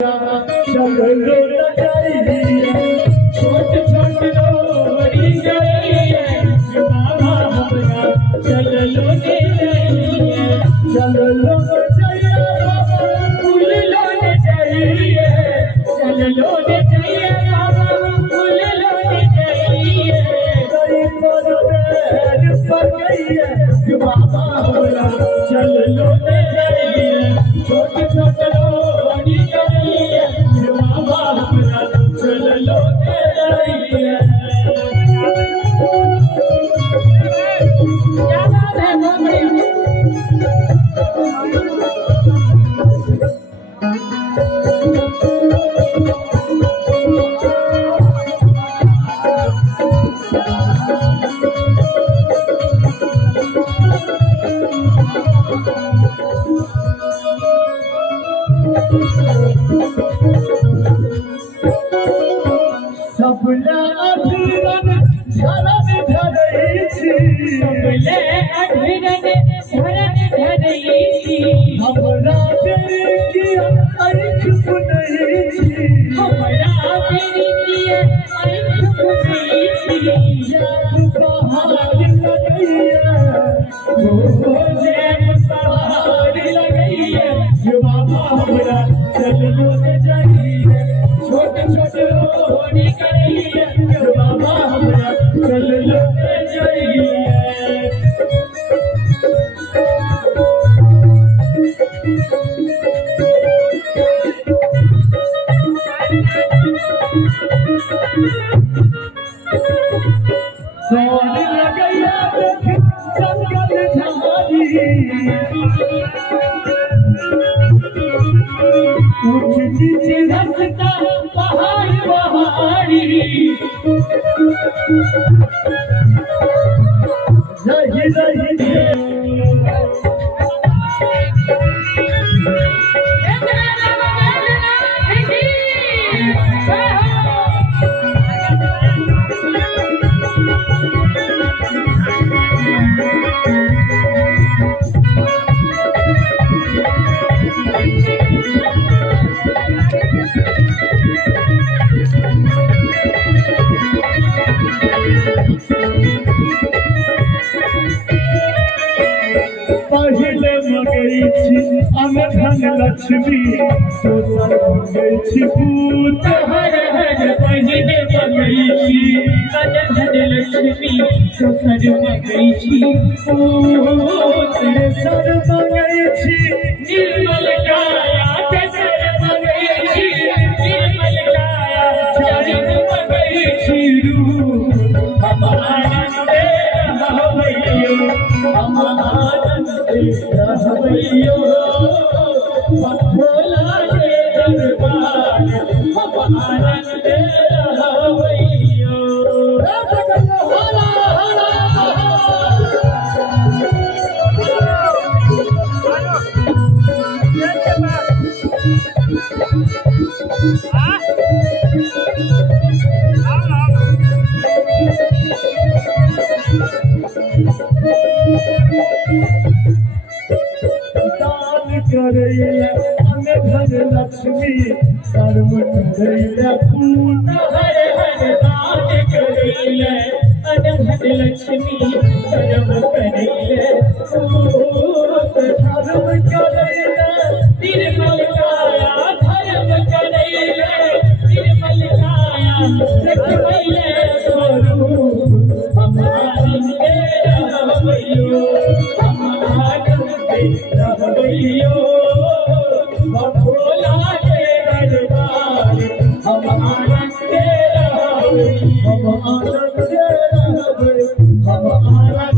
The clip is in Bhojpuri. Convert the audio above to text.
चलो छोट छोट रोड़ी गई बाबा हमरा चलो लोने चाहिए चलो लोने चाहिए बाबा फूल लोने चाहिए चलो लोने चाहिए बाबा फूल लोने चाहिए गई पर गई है बाबा हमरा चलो लोने चाहिए छोट छोट रोड़ी गई बाबा हमरा चलो लोने सबला अधरन धरन धरैछि सबले अधरन धरन धरैछि हमरा देखि आँख सुनैछि हमरा देखि आँख सुनैछि जब पहाड़ लगैया ओ जब पहाड़ लगैया बाबा हमरा चलो ने जाइए छोटे छोटे रोड़ी करिए बाबा हमरा चलो लोने जाइए सोने लगैया देख जंगल झाड़ी ऊंच नीचे रास्ता पहाड़ पहाड़ी रही रही पहले मगैछि अनधन लक्ष्मी दोसर मगैछि पूत हर हर पहले मगैछि अनधन लक्ष्मी दोसर मगैछि पूत सर मगैछि निर्मल काया तेसर मगैछि निर्मल काया चारिम मगैछि रूप हम आनंद रहबैयो हम आनंद रहबैयो भोला के दरबार हम आनंद रहबैयो दान करैया अनधन लक्ष्मी कर्म करैया पूत हर हर दान करैया अनधन लक्ष्मी कर्म करैया पूत धर्म करैया निर्मल काया धर्म करैया निर्मल काया देखबैया स्वरूप हम आनंद रहबैयो हम आनंद रहबैयो भोला के दरबार हम आनंद रहबैयो हम आनंद रहबैयो हम आनंद